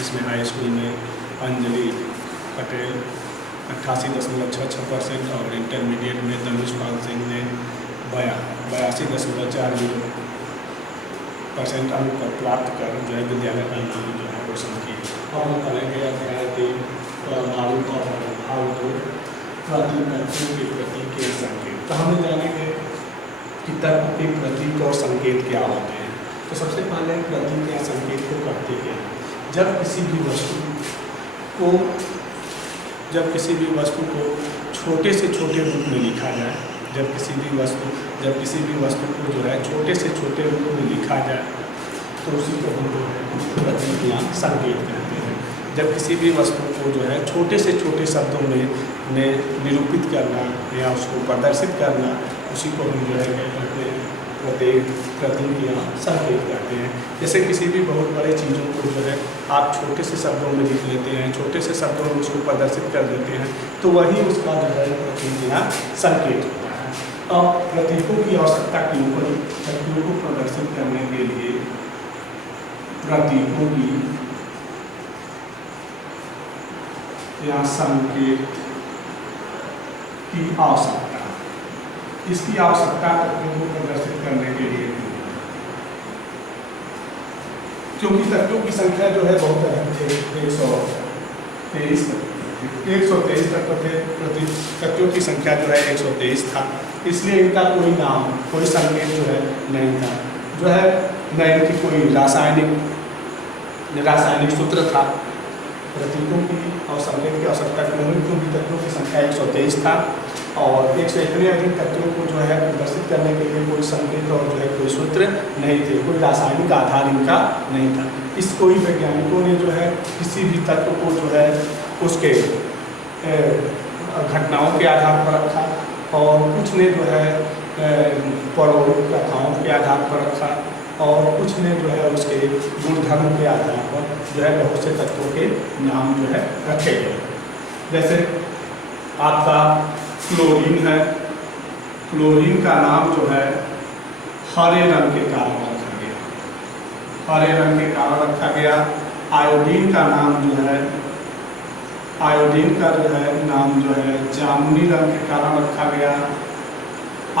इसमें high school में अंजलि पटेल 88.66% और इंटरमीडिएट में तनुज पाल सिंह ने 82.40% अंक प्राप्त कर जो है विद्यालय का नाम जो है रोशन किया। और हम पढ़ेंगे अध्याय 3 परमाणु और भाव 2 प्रतितत्वों के प्रतीक के संकेत। तो हम जानेंगे कि तत्व के प्रतीक और संकेत क्या होते हैं। तो सबसे पहले प्रतीक या संकेत को कहते हैं जब किसी भी वस्तु को छोटे से छोटे रूप में लिखा जाए, जब किसी भी वस्तु को जो है छोटे से छोटे रूप में लिखा जाए तो उसी को हम जो है प्रतीक या संकेत कहते हैं। जब किसी भी वस्तु को जो है छोटे से छोटे शब्दों में निरूपित करना या उसको प्रदर्शित करना, उसी को हम जो है क्या कहते हैं प्रतीक या संकेत कहते हैं। जैसे किसी भी बहुत बड़े चीज़ों को जो है आप छोटे से शब्दों में लिख लेते हैं, छोटे से शब्दों में उसको प्रदर्शित कर देते हैं, तो वही उसका जो है प्रतीक या संकेत होता है। अब प्रतीकों की आवश्यकता क्यों पड़ी? तत्वों को प्रदर्शित करने के लिए प्रतीकों की या संकेत की आवश्यकता। इसकी आवश्यकता तत्वों को प्रदर्शित करने के लिए, क्योंकि तत्वों की संख्या जो है बहुत अधिक थे, 123 तत्व थे। तत्वों की संख्या जो है 123 था, इसलिए इनका कोई नाम, कोई संकेत जो है नहीं था, जो है न इनकी कोई रासायनिक सूत्र था। प्रतीकों की और संकेत की आवश्यकता क्यों हुई? क्योंकि तत्वों की संख्या 123 था और 1 से इतने अधिक तत्वों को जो है प्रदर्शित करने के लिए कोई संकेत और जो है कोई सूत्र नहीं थे, कोई रासायनिक आधार इनका नहीं था। इस कोई वैज्ञानिकों ने जो है किसी भी तत्व को जो है उसके घटनाओं के आधार पर रखा और कुछ ने जो है पौराणिक कथाओं के आधार पर रखा और कुछ ने जो है उसके गुणधर्म के आधार पर जो है बहुत से तत्वों के नाम जो है रखे गए। जैसे आपका क्लोरीन है, क्लोरीन का नाम जो है हरे रंग के कारण रखा गया, हरे रंग के कारण रखा गया। आयोडीन का नाम जो है, आयोडीन का जो है नाम जो है जामुनी रंग के कारण रखा गया।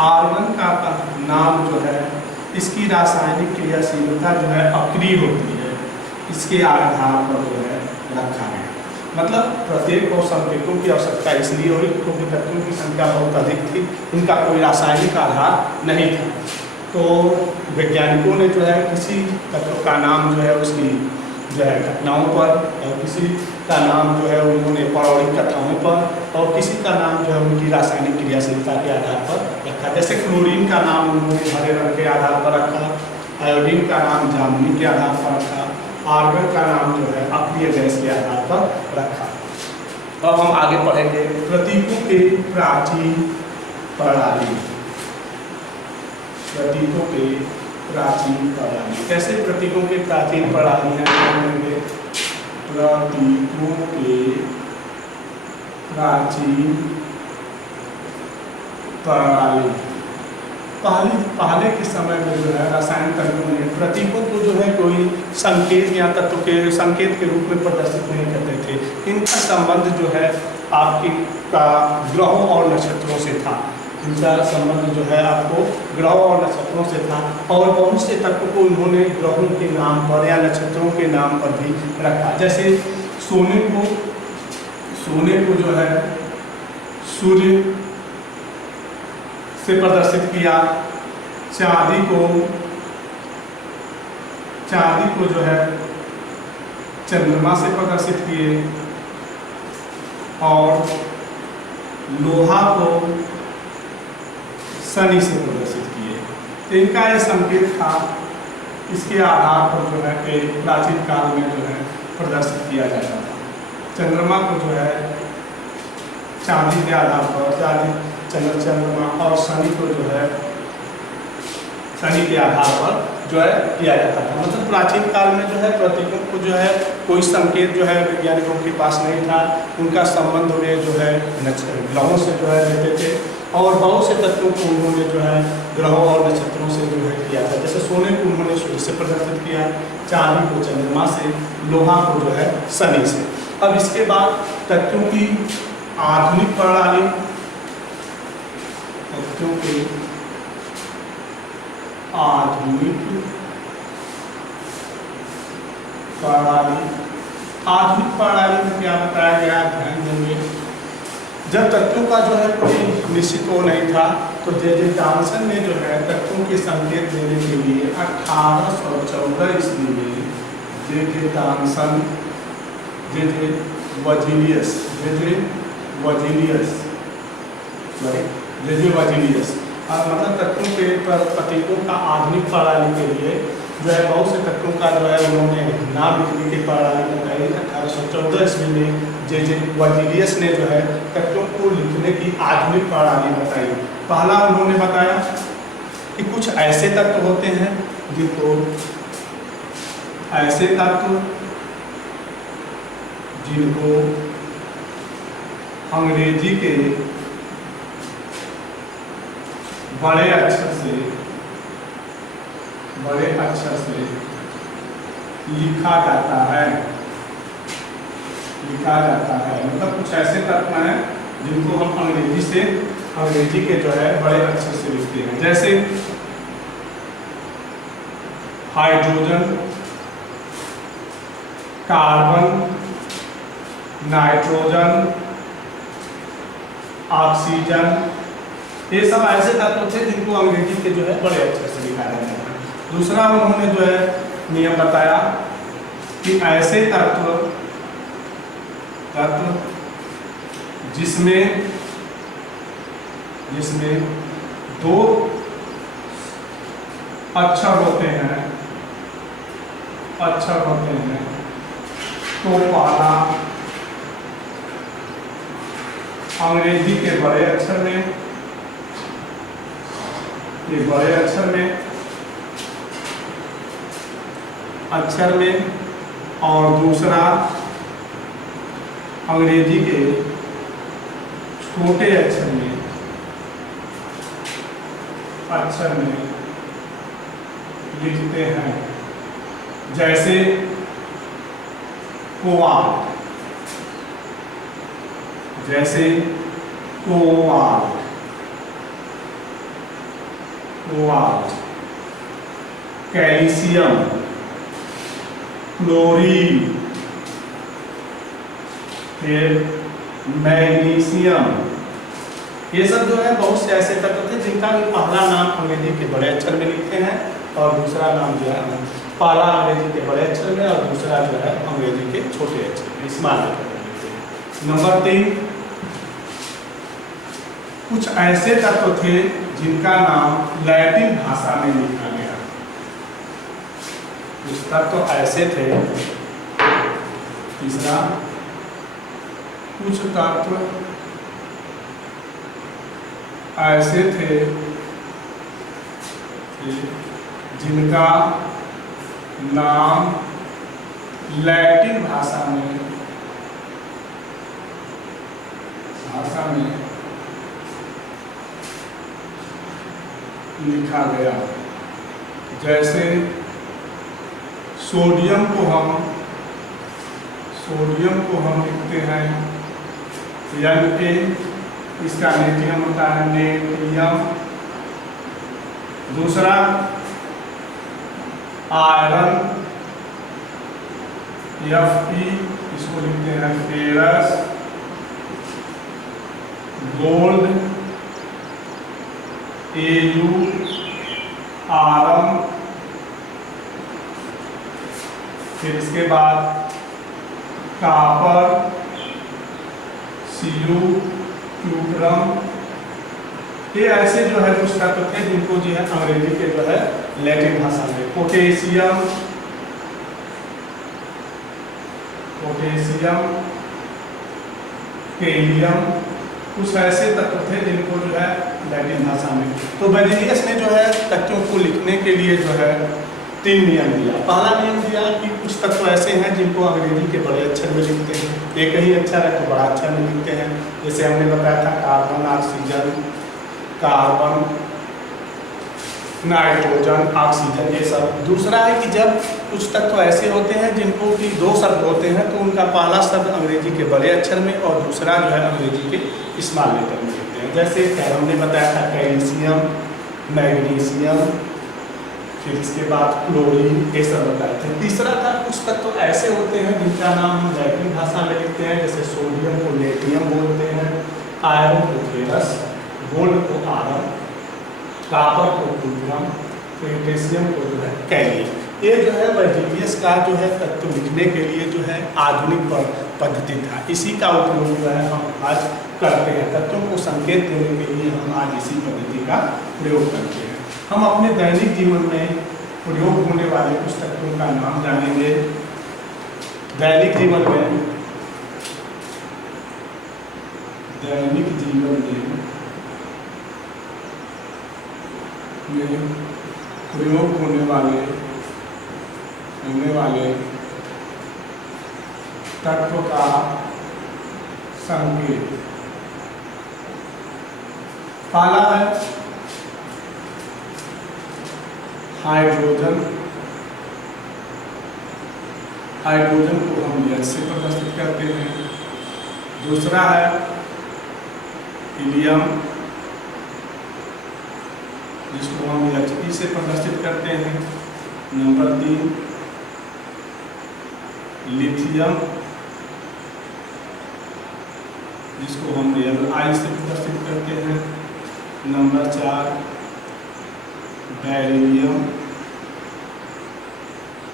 आर्गन का नाम जो है इसकी रासायनिक क्रियाशीलता जो है अक्रिय होती है, इसके आधार पर जो है रखा गया। मतलब प्रत्येक और संकेतों की आवश्यकता इसलिए हुई क्योंकि तत्वों की संख्या बहुत अधिक थी, इनका कोई रासायनिक आधार नहीं था। तो वैज्ञानिकों ने जो है किसी तत्व का नाम जो है उसकी जो है घटनाओं पर, और किसी का नाम जो है उन्होंने पौराणिक कथाओं पर, और किसी का नाम जो है उनकी रासायनिक क्रियाशीलता के आधार पर रखा। जैसे क्लोरीन का नाम उन्होंने हरे रंग के आधार पर रखा, आयोडीन का नाम जामुनी के आधार पर रखा, आर्गन का नाम जो है अक्रिय गैस के आधार पर रखा। अब हम आगे पढ़ेंगे प्रतीकों के प्राचीन प्रणाली। प्रतीकों के प्राचीन प्रणाली, कैसे प्रतीकों के प्राचीन प्रणाली है? प्रतीकों के प्राचीन प्रणाली। पहले के समय में जो है रसायन तत्वों ने प्रतीकों को जो है कोई संकेत या तत्व के संकेत के रूप में प्रदर्शित नहीं करते थे। इनका संबंध जो है आपकी ग्रहों और नक्षत्रों से था। इनका संबंध जो है आपको ग्रहों और नक्षत्रों से था और बहुत से तत्व को उन्होंने ग्रहों के नाम पर या नक्षत्रों के नाम पर भी रखा। जैसे सोने को जो है सूर्य से प्रदर्शित किया, चांदी को जो है चंद्रमा से प्रदर्शित किए और लोहा को शनि से प्रदर्शित किए। तो इनका यह संकेत था, इसके आधार पर जो है कि प्राचीन काल में जो है प्रदर्शित किया जाता था। चंद्रमा को जो है चांदी के आधार पर चंद्रमा और शनि को जो है शनि के आधार पर जो है किया जाता था। मतलब प्राचीन काल में जो है प्रतीकों को जो है कोई संकेत जो है वैज्ञानिकों के पास नहीं था। उनका संबंध वे जो है ग्रहों से जो है लेते थे और बहुत से तत्वों को उन्होंने जो है ग्रहों और नक्षत्रों से जो है किया था। जैसे सोने को उन्होंने सूर्य से प्रदर्शित किया, चांदी को चंद्रमा से, लोहा को जो है शनि से। अब इसके बाद तत्वों की आधुनिक प्रणाली, तत्वों की आधुनिक प्रणाली। आधुनिक प्रणाली में क्या बताया गया, ध्यान देंगे। जब तत्वों का जो है कोई निश्चित वो नहीं था तो जे थॉमसन ने जो है तत्वों के संकेत देने के लिए 1814 ईस्वी में जे थॉमसन, जे वर्जिलियस मतलब तत्वों के प्रतीकों का आधुनिक प्रणाली के लिए जो है बहुत से तत्वों का जो है उन्होंने नाम लिखने की प्रणाली बताई। 1814 ईस्वी में जे वर्जिलियस ने जो है तत्वों को लिखने की आधुनिक प्रणाली बताई। पहला उन्होंने बताया कि कुछ ऐसे तत्व होते हैं जिनको अंग्रेजी के बड़े अक्षर से लिखा जाता है। मतलब कुछ ऐसे तत्व हैं जिनको हम अंग्रेजी के जो है बड़े अक्षर से लिखते हैं, जैसे हाइड्रोजन, कार्बन, नाइट्रोजन, ऑक्सीजन, ये सब ऐसे तत्व थे जिनको अंग्रेजी के जो है बड़े अक्षर से लिखा जाता है। दूसरा उन्होंने जो है नियम बताया कि ऐसे तत्व जिसमें दो अक्षर होते हैं तो पहला अंग्रेजी के बड़े अक्षर में और दूसरा अंग्रेजी के छोटे अक्षर में लिखते हैं, जैसे कोबाल्ट, कैल्शियम, क्लोरीन, फिर मैग्नीशियम, ये सब जो है बहुत से ऐसे तत्व थे जिनका पहला नाम अंग्रेजी के बड़े अक्षर में लिखते हैं और दूसरा नाम जो है पहला अंग्रेजी के बड़े अक्षर में और दूसरा जो है अंग्रेजी के छोटे अक्षर में, स्मॉल अक्षर में लिखते हैं। नंबर 3, कुछ ऐसे तत्व थे जिनका नाम लैटिन भाषा में लिखा गया। कुछ तत्व ऐसे थे, तीसरा, कुछ तत्व ऐसे थे जिनका नाम लैटिन भाषा में लिखा गया। जैसे सोडियम को हम लिखते हैं Na, इसका नेटियम होता है नेटियम। दूसरा आयरन Fe, इसको लिखते हैं फेरस। Gold Au, आरम। फिर इसके बाद कापर Cu, ट्यूटरम। ये ऐसे जो है कुछ तत्व थे जिनको जो है अंग्रेजी के जो है लैटिन भाषा में पोटेशियम, कैलियम, कुछ ऐसे तत्व थे जिनको जो है लैटिन भाषा में। तो वर्जिलियस ने जो है तत्वों को लिखने के लिए जो है 3 नियम दिया। पहला नियम दिया कि कुछ तत्व ऐसे हैं जिनको अंग्रेजी के बड़े अक्षर में लिखते हैं, एक ही अक्षर है तो बड़ा अक्षर में लिखते हैं। जैसे हमने बताया था carbon, oxygen, carbon, nitrogen, oxygen, ये सब। दूसरा है कि जब कुछ तत्व ऐसे होते हैं जिनको कि दो शब्द होते हैं तो उनका पहला शब्द अंग्रेजी के बड़े अक्षर में और दूसरा जो है अंग्रेजी के स्मॉल लेटर में होते हैं। जैसे हमने बताया था कैल्शियम, मैग्नीशियम, फिर इसके बाद क्लोरीन, ये सब बताए थे। तीसरा था कुछ तत्व ऐसे होते हैं जिनका नाम हम लैटिन भाषा में लिखते हैं, जैसे सोडियम को लेटियम बोलते हैं, आयरन को फेरस, गोल्ड को आयरन, कॉपर को क्लोरियम, पोटेशियम को जो है कैलियम। ये जो है वर्जिलियस का जो है तत्व लिखने के लिए जो है आधुनिक पद्धति था, इसी का उपयोग जो है हम आज करते हैं। तत्वों को संकेत देने के लिए हम आज इसी पद्धति का प्रयोग करते हैं। हम अपने दैनिक जीवन में प्रयोग होने वाले कुछ तत्वों का नाम जानेंगे। दैनिक जीवन में प्रयोग होने वाले तत्व का संकेत। पहला है हाइड्रोजन। हाइड्रोजन को हम H से प्रदर्शित करते हैं। दूसरा है हीलियम, जिसको हम He से प्रदर्शित करते हैं। नंबर 3 लिथियम, जिसको हम Li से प्रदर्शित करते हैं। नंबर 4 बेरिलियम,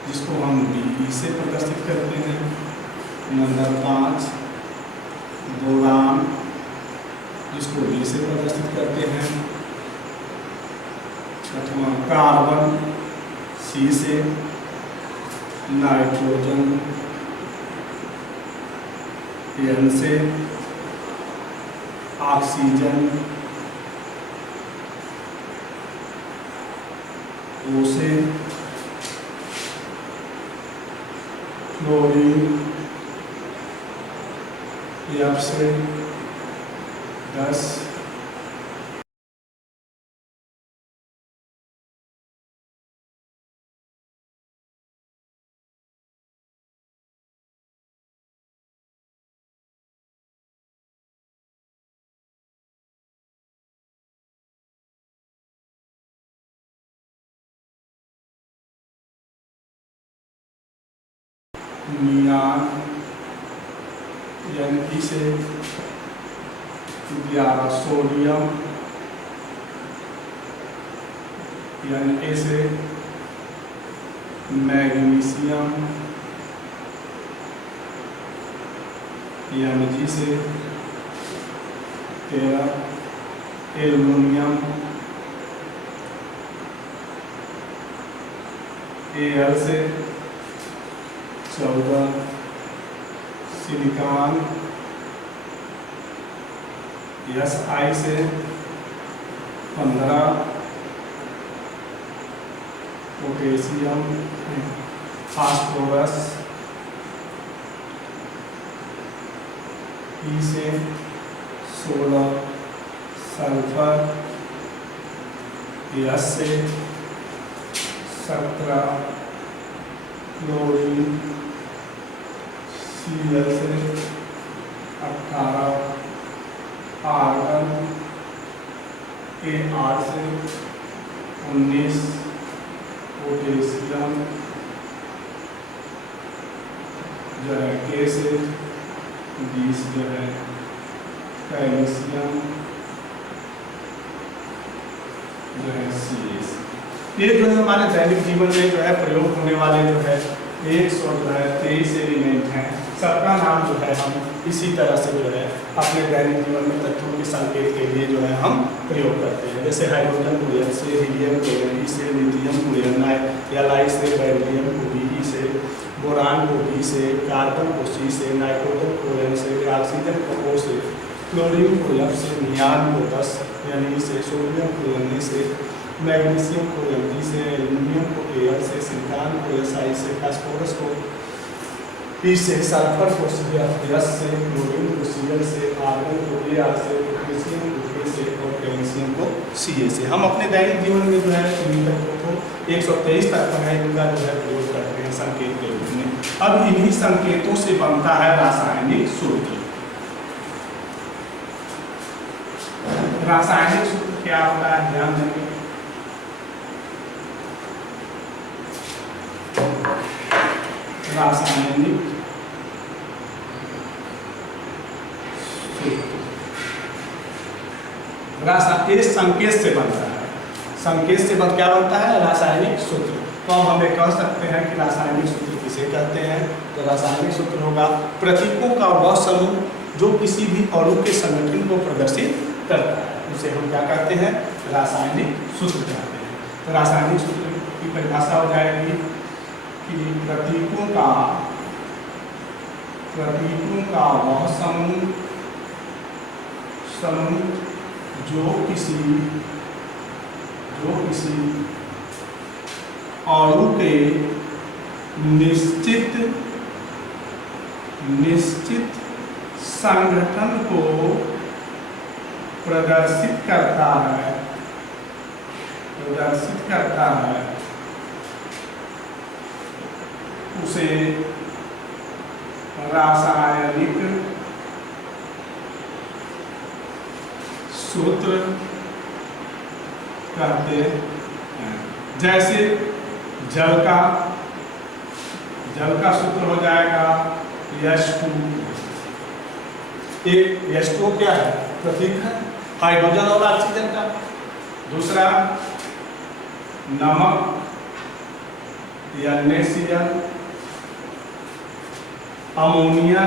जिसको हम Be से प्रदर्शित करते हैं। नंबर 5 बोरान, जिसको B से प्रदर्शित करते हैं। छठवां कार्बन C से। नाइट्रोजन N से। ऑक्सीजन O से। क्लोरीन F से। 10। नियान यानी से। 11 सोडियम यानी A से। मैग्नीशियम यानी G से। 13 एल्युमिनियम Al से। 14 सिलिकॉन Si से। 15 पोटेशियम फास्फोरस E से। 16 सल्फर S से। 17 क्लोरीन Cl से। 18 आर्गन Ar से। 19 पोटेशियम जो है K से। 20 जो है कैल्शियम जो है Ca से। ये जो है हमारे दैनिक जीवन में जो है प्रयोग होने वाले जो है 123 एलिमेंट हैं। सबका नाम जो है हम इसी तरह से जो है अपने दैनिक जीवन में तत्वों के संकेत के लिए जो है हम प्रयोग करते हैं। जैसे हाइड्रोजन को H से, हीलियम को He से, लिथियम को Li से, बेरिलियम को Be से, बोरान को B से, कार्बन को C से, नाइट्रोजन को N से, ऑक्सीजन को O से, क्लोरीन को F से, नियान को 10 यानी E से, सोडियम को Na से, मैग्नीशियम को Mg से, एल्युमिनियम को Al से, सिलिकॉन को Si से, फास्फोरस को P से सल्फर को H से, क्लोरीन को Cl से, आर्गन को Ar से, पोटेशियम को K से और कैल्शियम को Ca से। हम अपने दैनिक जीवन में जो है इन्हीं तत्वों को 123 तत्व है इनका जो है प्रयोग करते हैं संकेत के रूप में। अब इन्हीं संकेतों से बनता है रासायनिक सूत्र। रासायनिक सूत्र क्या होता है ध्यान देंगे। रासायनिक ये संकेत से बनता है। संकेत से क्या बनता है रासायनिक सूत्र। तो हम हमें कह सकते हैं कि रासायनिक सूत्र किसे कहते हैं। तो रासायनिक सूत्र होगा प्रतीकों का वह समूह जो किसी भी अणु के संगठन को प्रदर्शित करता है, उसे हम क्या कहते हैं रासायनिक सूत्र कहते हैं। तो रासायनिक सूत्र की परिभाषा हो जाएगी कि प्रतीकों का वह समूह जो किसी अणु के निश्चित संगठन को प्रदर्शित करता है उसे रासायनिक सूत्र कहते हैं। जैसे जल का सूत्र हो जाएगा H2। एक H2 क्या है प्रतीक है हाइड्रोजन और ऑक्सीजन का। दूसरा नमक NaCl, ammonia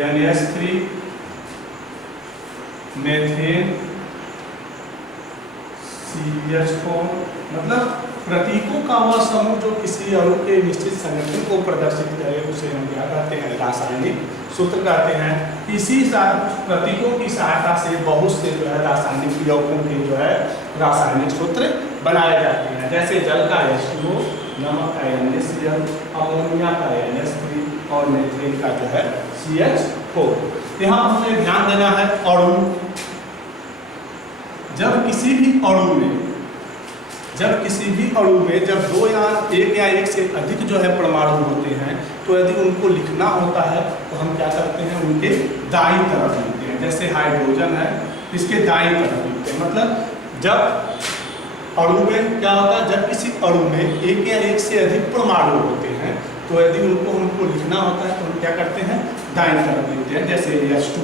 NH3, methane CH4। मतलब प्रतीकों का वह समूह जो किसी अणु के निश्चित संगठन को प्रदर्शित करे उसे हम क्या कहते हैं रासायनिक सूत्र कहते हैं। इसी प्रतीकों की सहायता से बहुत से जो है रासायनिक यौगिकों के जो है रासायनिक सूत्र बनाए जाते हैं। जैसे जल का H2O, नमक का NaCl, अमोनिया का NH3 और मेथेन का जो है CH4। यहाँ हमें ध्यान देना है अणु। जब किसी भी अणु में जब दो या एक से अधिक जो है परमाणु होते हैं तो यदि उनको लिखना होता है तो हम क्या करते हैं उनके दाईं तरफ लिखते हैं। जैसे हाइड्रोजन है इसके दाईं तरफ लिखते हैं। मतलब जब अणु में क्या होता है जब किसी अणु में एक या एक से अधिक परमाणु होते हैं तो यदि उनको लिखना होता है तो हम क्या करते हैं दाईं तरफ लिखते हैं। जैसे H2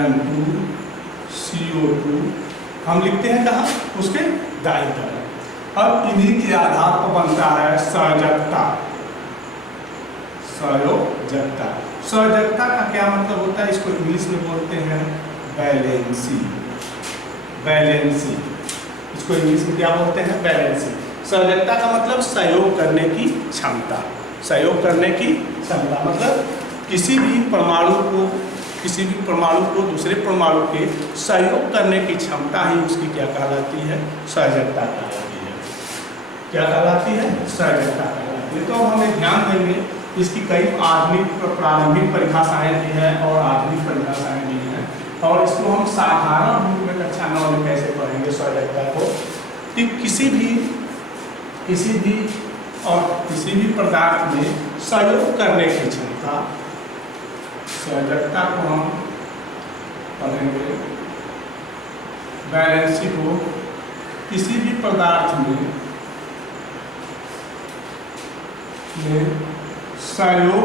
N2 CO2 हम लिखते हैं कहाँ उसके दाईं तरफ। अब इन्हीं के आधार पर बनता है संयोजकता। संयोजकता का क्या मतलब होता है इसको इंग्लिश में बोलते हैं बैलेंसी। इसको इंग्लिश में क्या बोलते हैं बैलेंसी। संयोजकता का मतलब सहयोग करने की क्षमता। मतलब किसी भी परमाणु को दूसरे परमाणु के सहयोग करने की क्षमता ही उसकी क्या कहलाती है संयोजकता कहलाती है। क्या कहलाती है संयोजकता कहलाती है। तो हमें ध्यान देंगे इसकी कई आधुनिक प्रारंभिक परिभाषाएं भी हैं और आधुनिक परिभाषाएं भी हैं और इसको हम साधारण रूप में कक्षा 9 में कैसे पढ़ेंगे संयोजकता को कि किसी भी पदार्थ में सहयोग करने की क्षमता। संयोजकता को हम पढ़ेंगे बैलेंसी को किसी भी पदार्थ में सहयोग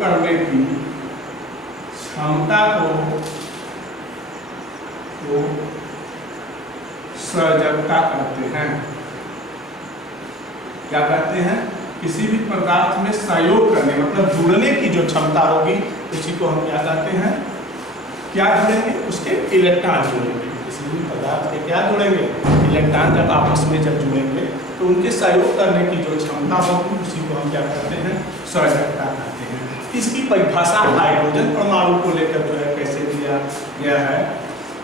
करने की क्षमता को संयोजकता कहते हैं। क्या कहते हैं किसी भी पदार्थ में सहयोग करने मतलब जुड़ने की जो क्षमता होगी उसी को हम क्या कहते हैं क्या जुड़ेंगे उसके इलेक्ट्रॉन जुड़ेंगे। किसी भी पदार्थ के क्या जुड़ेंगे इलेक्ट्रॉन जब आपस में जब जुड़ेंगे तो उनके सहयोग करने की जो क्षमता होगी उसी को हम क्या कहते हैं संयोजकता कहते हैं। इसकी परिभाषा हाइड्रोजन परमाणु को लेकर जो है कैसे दी दिया गया है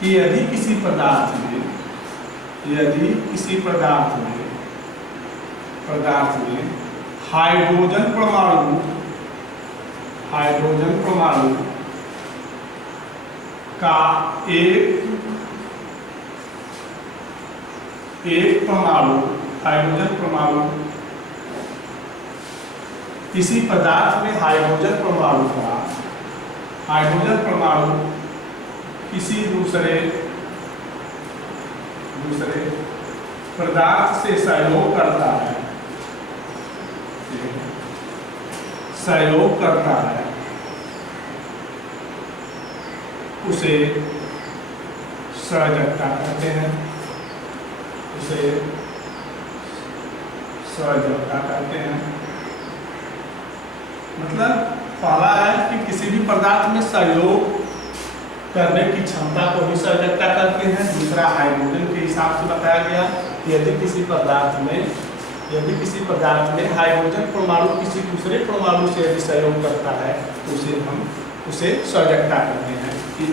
कि यदि किसी पदार्थ में हाइड्रोजन परमाणु का एक परमाणु हाइड्रोजन परमाणु किसी पदार्थ में हाइड्रोजन परमाणु किसी दूसरे पदार्थ से सहयोग करता है उसे सहजकता कहते हैं। मतलब पहला है कि किसी भी पदार्थ में सहयोग करने की क्षमता को भी सहजकता करते हैं। दूसरा हाइड्रोजन के हिसाब से बताया गया कि यदि किसी पदार्थ में हाइड्रोजन परमाणु किसी दूसरे परमाणु से यदि सहयोग करता है तो उसे सहजकता कहते हैं। कि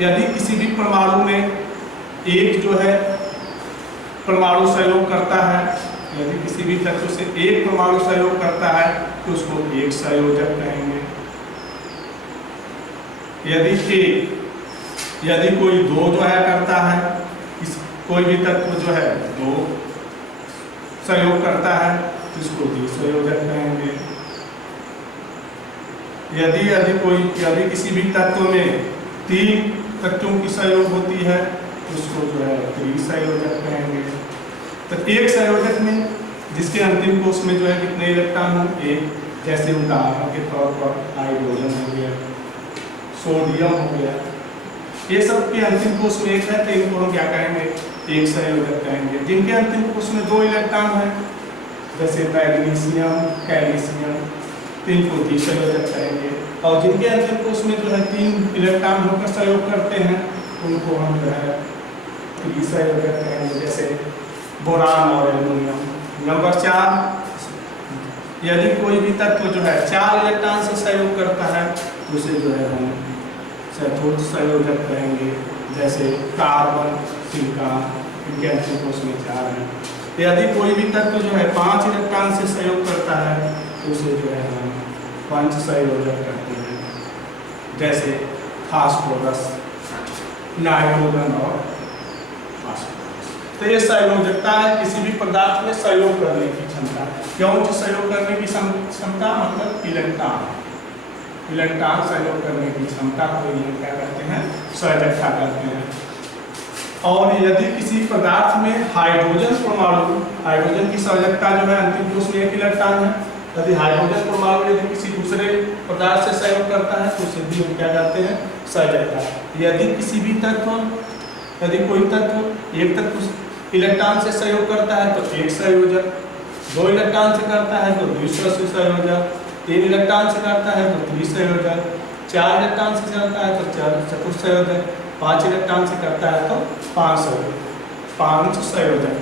यदि किसी भी परमाणु में एक जो है परमाणु सहयोग करता है, यदि किसी भी तत्व से एक परमाणु सहयोग करता है तो उसको एक संयोजक कहेंगे। यदि कोई दो जो है करता है, कोई भी तत्व जो है दो सहयोग करता है तो इसको द्विसंयोजक कहेंगे। यदि किसी भी तत्व में तीन तत्वों की सहयोग होती है तो उसको जो है त्रिसंयोजक कहेंगे। तो एक संयोजक में जिसके अंतिम कोश में जो है कितने इलेक्ट्रॉन होंगे, जैसे उदाहरण के तौर पर हाइड्रोजन हो गया, सोडियम हो गया, ये सब के अंतिम कोश में एक है तो इनको हम क्या कहेंगे, एक संयोजक कहेंगे। जिनके अंतिम कोश में दो इलेक्ट्रॉन है जैसे मैग्नीशियम, कैल्शियम, तो इनको द्विसंयोजक कहेंगे। और जिनके अंतिम कोश में जो है तीन इलेक्ट्रॉन होकर सहयोग करते हैं उनको हम जो है त्रिसंयोजक कहेंगे, जैसे बोरान और एल्युमिनियम। नंबर 4, यदि कोई भी तत्व जो है 4 इलेक्ट्रॉन से सहयोग करता है तो उसे जो है हम चतुर्थ संयोजक कहेंगे, जैसे कार्बन, सिलिकॉन, इनके अंतिम कोश में 4 है। यदि कोई भी तत्व जो है 5 इलेक्ट्रॉन से सहयोग करता है तो उसे जो है हम पंच संयोजक करते हैं, जैसे फास्फोरस, नाइट्रोजन और फास्फोरस। तो ये संयोजकता है किसी भी पदार्थ में सहयोग करने की क्षमता। क्यों सहयोग करने की क्षमता, मतलब इलेक्ट्रॉन सहयोग करने की क्षमता को ये क्या कहते हैं, सहजकता कहते हैं। और यदि किसी पदार्थ में हाइड्रोजन की सहजकता जो है अंतिम कोश में 1 इलेक्ट्रॉन है, यदि हाइड्रोजन परमाणु यदि किसी दूसरे पदार्थ से सहयोग करता है तो उसे भी हम क्या कहते हैं, सहजकता। यदि किसी भी कोई तत्व एक तत्व इलेक्ट्रॉन से सहयोग करता है तो एक संयोजक, 2 इलेक्ट्रॉन से करता है तो द्विसंयोजक, 3 इलेक्ट्रॉन से करता है तो त्रिसंयोजक, 4 इलेक्ट्रॉन से करता है तो चतुर्थ संयोजक, 5 इलेक्ट्रॉन से करता है तो 5 संयोजक।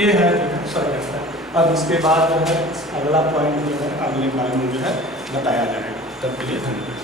ये है जो है सहजकता। अब इसके बाद जो है अगला पॉइंट जो है अगले बार में जो है बताया जाएगा। तब के लिए धन्यवाद।